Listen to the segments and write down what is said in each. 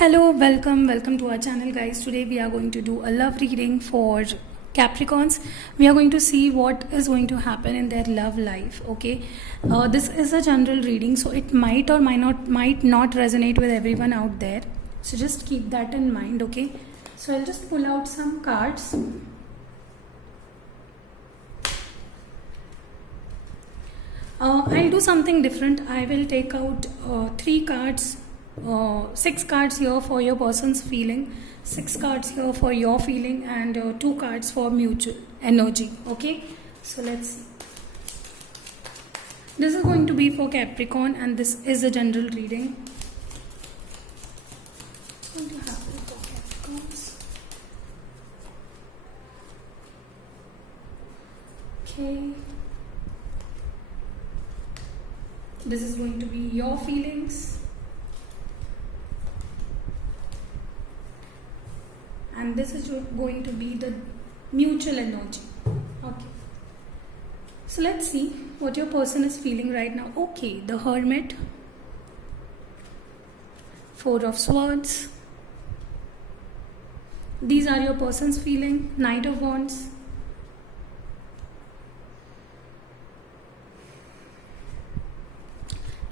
Hello, welcome to our channel, guys. Today we are going to do a love reading for Capricorns. We are going to see what is going to happen in their love life. Okay, this is a general reading, so it might or might not resonate with everyone out there. So just keep that in mind. Okay, so I'll just pull out some cards. I'll do something different. I will take out 6 cards here for your person's feeling, 6 cards here for your feeling, and 2 cards for mutual energy. Okay, so let's see. This is going to be for Capricorn, and this is a general reading. What's going to happen for Capricorns? Okay. This is going to be your feelings, and this is going to be the mutual energy. Okay, so let's see what your person is feeling right now. Okay, the Hermit, 4 of Swords. These are your person's feeling. Knight of Wands,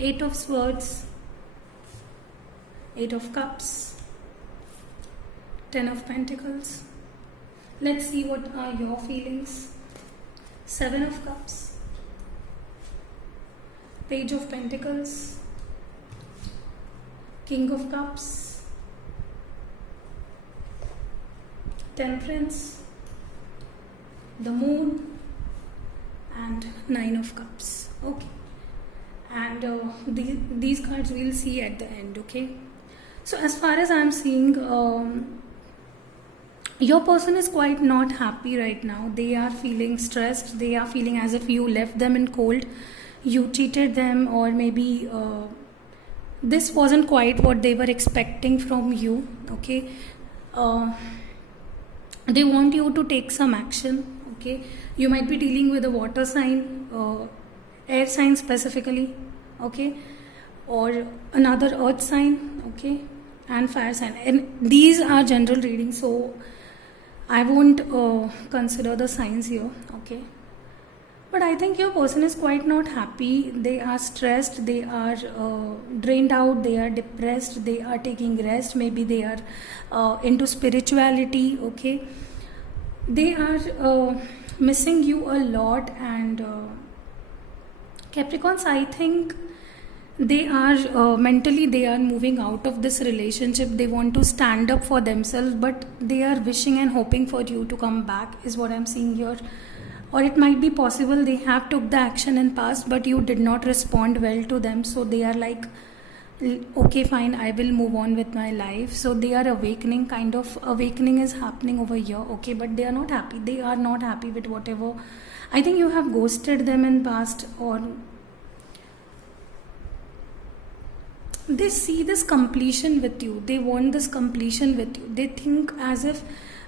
Eight of Swords, 8 of Cups, 10 of Pentacles. Let's see what are your feelings. 7 of Cups, Page of Pentacles, King of Cups, Temperance, the Moon, and 9 of Cups. Okay, and these cards we'll see at the end. Okay, so as far as I'm seeing, your person is quite not happy right now. They are feeling stressed. They are feeling as if you left them in cold, you cheated them, or maybe this wasn't quite what they were expecting from you. Okay, they want you to take some action. Okay, you might be dealing with a water sign, air sign specifically, okay, or another earth sign, okay, and fire sign. And these are general readings, so I won't consider the signs here. Okay, but I think your person is quite not happy. They are stressed, they are drained out, they are depressed, they are taking rest, maybe they are into spirituality. Okay, they are missing you a lot, and Capricorns, I think they are mentally, they are moving out of this relationship. They want to stand up for themselves, but they are wishing and hoping for you to come back, is what I'm seeing here. Or it might be possible they have took the action in past, but you did not respond well to them, so they are like, okay, fine, I will move on with my life. So they are awakening, kind of awakening is happening over here. Okay, but they are not happy. They are not happy with whatever. I think you have ghosted them in past, or they see this completion with you. They want this completion with you. They think as if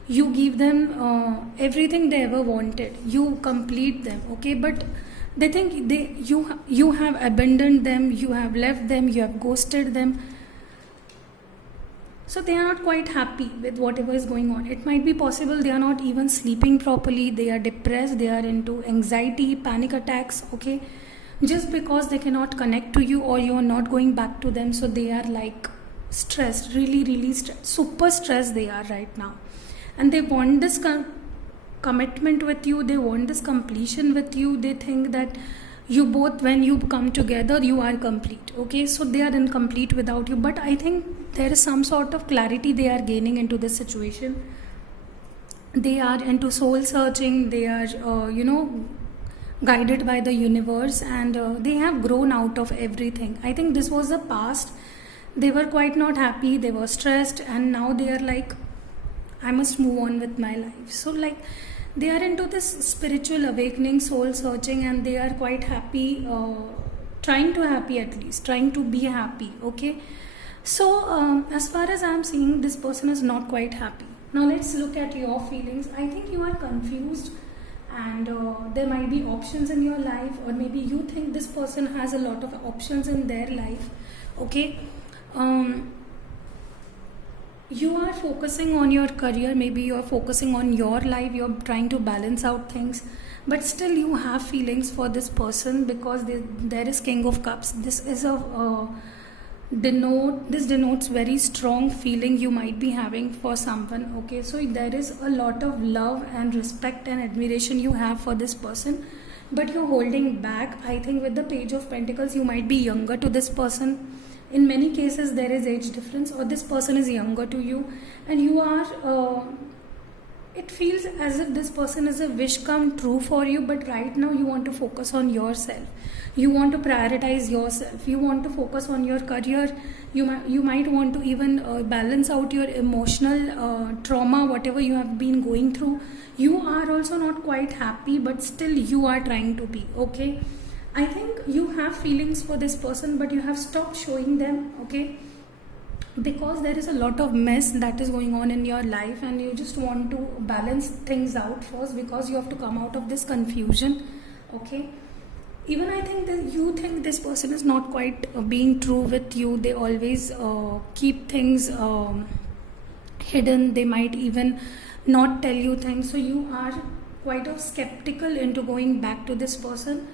you give them everything they ever wanted. You complete them. Okay, but they think you have abandoned them, you have left them, you have ghosted them. So they are not quite happy with whatever is going on. It might be possible they are not even sleeping properly. They are depressed. They are into anxiety, panic attacks. Okay, just because they cannot connect to you, or you are not going back to them. So they are like stressed, really stressed, super stressed they are right now. And they want this commitment with you. They want this completion with you. They think that you both, when you come together, you are complete. Okay, so they are incomplete without you. But I think there is some sort of clarity they are gaining into this situation. They are into soul searching. They are guided by the universe, and they have grown out of everything. I think this was the past. They were quite not happy. They were stressed, and now they are like, I must move on with my life. So like, they are into this spiritual awakening, soul searching, and they are quite happy, trying to be happy. Okay, so as far as I'm seeing, this person is not quite happy. Now let's look at your feelings. I think you are confused, and there might be options in your life, or maybe you think this person has a lot of options in their life. Okay, You are focusing on your career, maybe you are focusing on your life, you're trying to balance out things, but still you have feelings for this person because there is King of Cups. This is a this denotes very strong feeling you might be having for someone. Okay, so there is a lot of love and respect and admiration you have for this person, but you're holding back. I think with the Page of Pentacles, you might be younger to this person. In many cases there is age difference, or this person is younger to you, and you are it feels as if this person is a wish come true for you, but right now you want to focus on yourself. You want to prioritize yourself. You want to focus on your career. You might want to even balance out your emotional trauma, whatever you have been going through. You are also not quite happy, but still you are trying to be okay. I think you have feelings for this person, but you have stopped showing them, okay? Because there is a lot of mess that is going on in your life, and you just want to balance things out first because you have to come out of this confusion, okay? Even I think that you think this person is not quite being true with you. They always keep things hidden. They might even not tell you things. So you are quite of skeptical into going back to this person,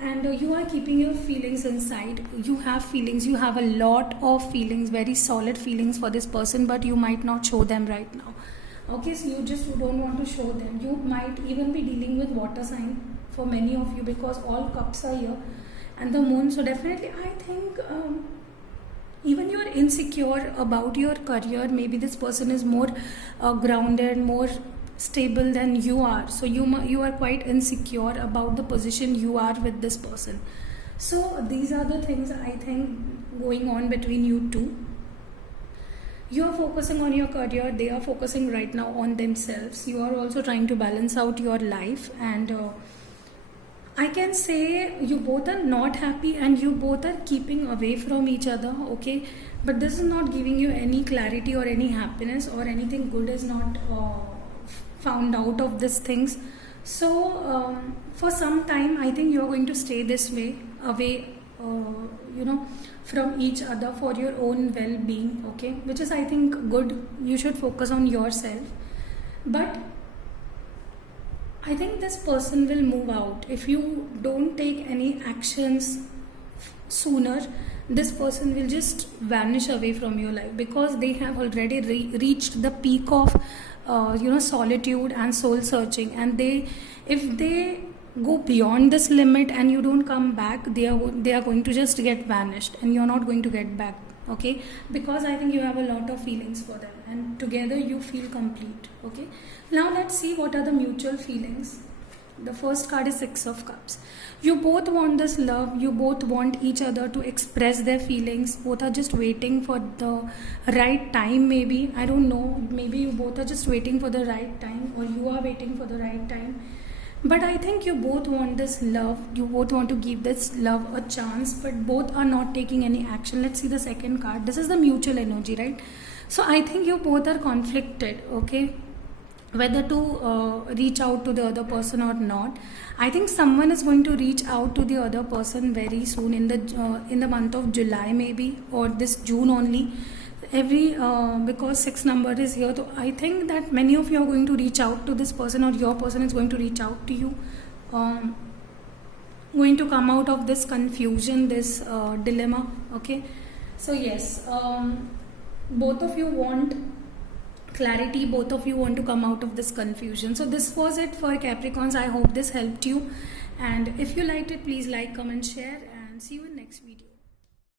and you are keeping your feelings inside. You have feelings. You have a lot of feelings, very solid feelings for this person, but you might not show them right now. Okay, so you just don't want to show them. You might even be dealing with water sign for many of you, because all cups are here and the moon. So definitely I think even you are insecure about your career. Maybe this person is more grounded, more stable than you are, so you are quite insecure about the position you are with this person. So these are the things I think going on between you two. You are focusing on your career, they are focusing right now on themselves. You are also trying to balance out your life, and I can say you both are not happy and you both are keeping away from each other, okay? But this is not giving you any clarity or any happiness, or anything good is not found out of these things. So for some time I think you are going to stay this way, away from each other for your own well-being, okay? Which is I think good. You should focus on yourself, but I think this person will move out if you don't take any actions sooner. This person will just vanish away from your life, because they have already reached the peak of solitude and soul searching, and if they go beyond this limit and you don't come back, they are going to just get vanished, and you're not going to get back, okay? Because I think you have a lot of feelings for them, and together you feel complete, okay? Now let's see what are the mutual feelings. The first card is Six of Cups. You both want this love. You both want each other to express their feelings. Both are just waiting for the right time, maybe. I don't know. Maybe you both are just waiting for the right time, or you are waiting for the right time. But I think you both want this love. You both want to give this love a chance, but both are not taking any action. Let's see the second card. This is the mutual energy, right? So I think you both are conflicted, okay? Whether to reach out to the other person or not. I think someone is going to reach out to the other person very soon, in the month of July maybe, or this June only. Because 6 number is here, so I think that many of you are going to reach out to this person, or your person is going to reach out to you, going to come out of this confusion, this dilemma, okay? So yes, both of you want clarity. Both of you want to come out of this confusion. So this was it for Capricorns. I hope this helped you, and if you liked it, please like, comment, share, and see you in next video.